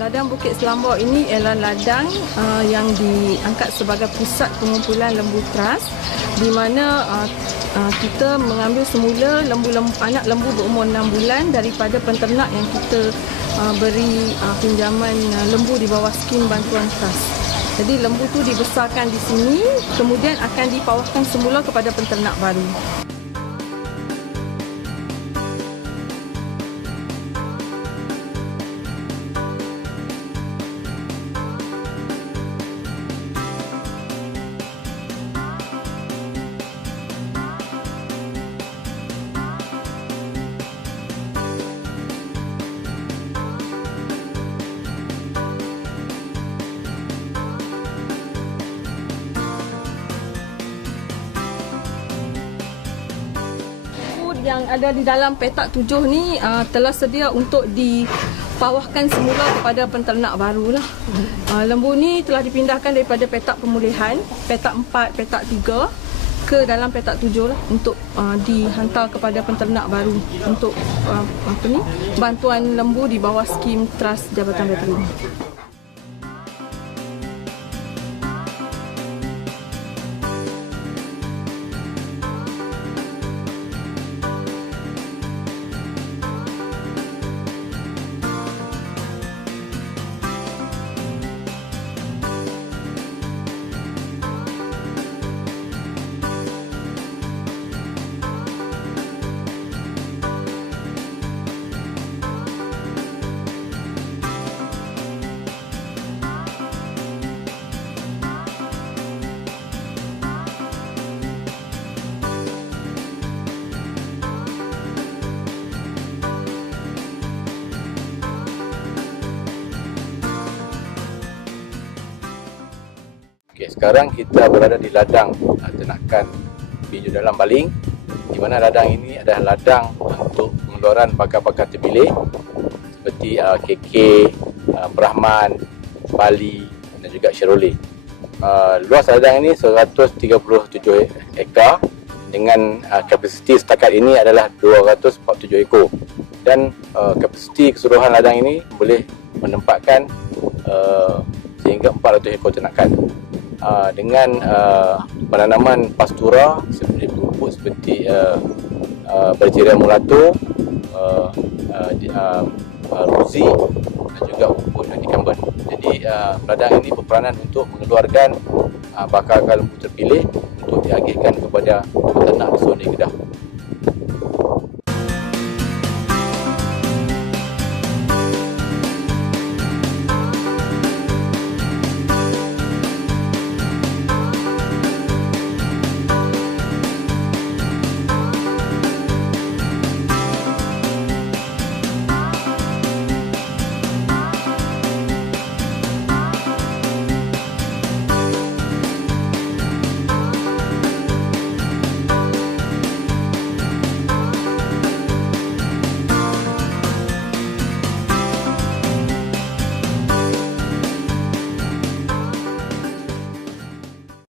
Ladang Bukit Selambor ini ialah ladang yang diangkat sebagai pusat pengumpulan lembu kras, di mana kita mengambil semula anak lembu berumur 6 bulan daripada penternak yang kita beri pinjaman lembu di bawah skim bantuan kras. Jadi lembu tu dibesarkan di sini, kemudian akan dipawahkan semula kepada penternak baru. Yang ada di dalam petak 7 ni telah sedia untuk dipawahkan semula kepada penternak barulah. Lembu ni telah dipindahkan daripada petak pemulihan, petak 4, petak 3 ke dalam petak 7 lah, untuk dihantar kepada penternak baru untuk bantuan lembu di bawah skim Trust Jabatan Veterineri. Okay, sekarang kita berada di ladang ternakan pinju dalam baling, di mana ladang ini adalah ladang untuk pengeluaran bakar-bakar terpilih seperti KK, Brahman, Bali dan juga Chevrolet. Luas ladang ini 137 ekar dengan kapasiti setakat ini adalah 247 ekor, dan kapasiti keseluruhan ladang ini boleh menempatkan sehingga 400 ekor ternakan. Dengan penanaman pastura seperti rumput seperti berceria mulato, rozi dan juga rumput incumbent. Jadi ladang ini berperanan untuk mengeluarkan bakar lembu terpilih untuk diagihkan kepada peternak di zon Kedah.